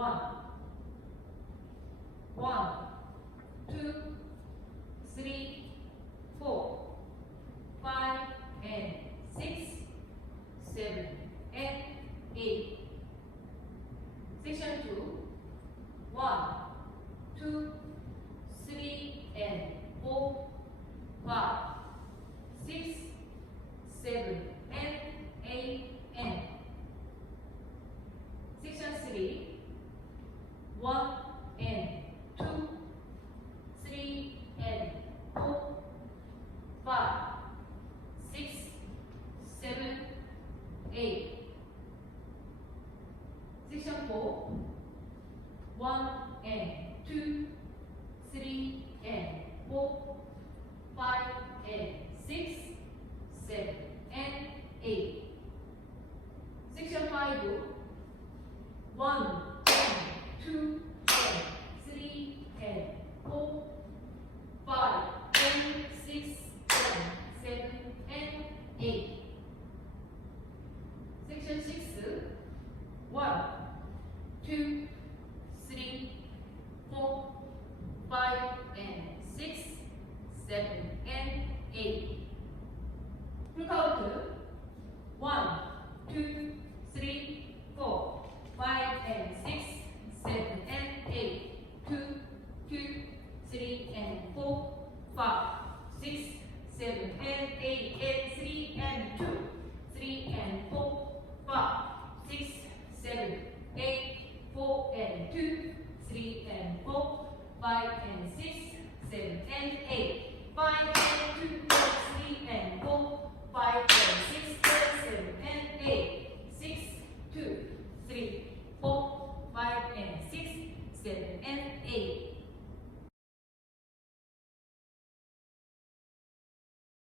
1, 1, 2, 3, 4, 5, and 6, 7, and 8. Section 2, 1, 2, 3, and 4, 5, 6, 7, and 8, and Section 3, 1 and 2, 3 and 4, 5, 6, 7, 8. Section 4, 1 and 2, 3 and 4, 5 and 6, 7 and 8. Section 5, 1 and 2 and 3 and 4, 5 and 6 and 7 and 8. Section 6, 1, 2, 3, 4, 5 and 6, 7 and 8. Full count 1, 2, 3, 4, 5 and 6, 7 and 8. 2, 2, 3 and 4, 5, 6, 7 and 8 and 3 and 2, 3 and 4, 5, 6, 7, 8, 4 and 2, 3 and 4, 5 and 6, 7 and 8. 5 and 2 and 3 and 4, 5 and 6 and 7 and 8. 6, 2, 3, 4, 5 and 6, 7 and